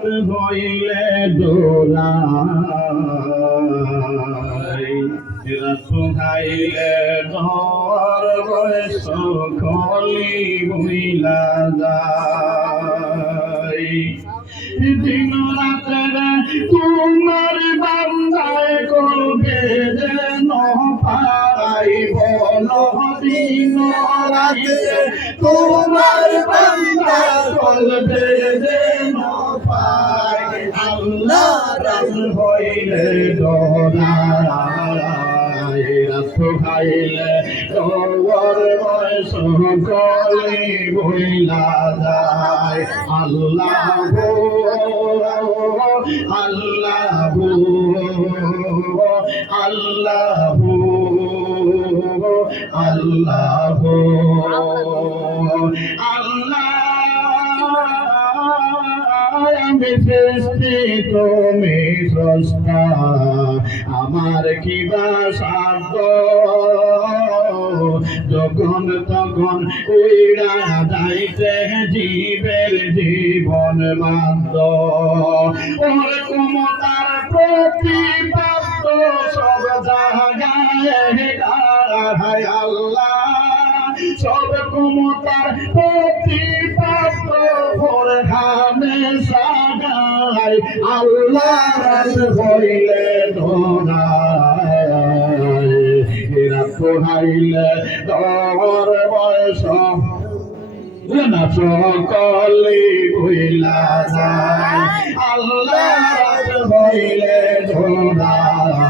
হইলে দোলাই রাত খাইলে ধর বয়স খলি বইলা যায় দিন রাতের তোমার বান্দায় করবে যেন পাই বলো দিন রাতে তোমার বান্দা করবে যেন পাই আল্লাহ রাত হইলে ডরাই রাত খাইলে তোর বয়স কলি বইলা যায় আল্লাহ আল্লাহ আল্লাহ আল্লাহ আমি সৃষ্টি তুমি স্রষ্টা আমার কি বা সাধ্য যখন তখন উইড়া যাইতে জীবের জীবন বাধ্য ওর ক্ষমতার প্রতিপাদ্য সব জায়গায় আল্লাহ সব ক্ষমতার প্রতিপাদ্য ভোর হামেশা গায় আল্লাহ হইলে ধরায় এরা পোহাইলে দর বয়স না সকলে ভুইলা যায় আল্লাহ হইলে ধরায়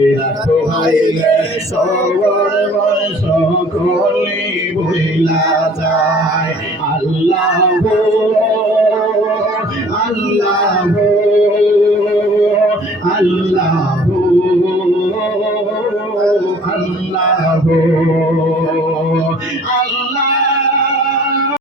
এরা পোহাইলে সবর বয়স সকলে ভুইলা যায় আল্লাহ আল্লাহ আল্লাহ আল্লাহ আল্লাহ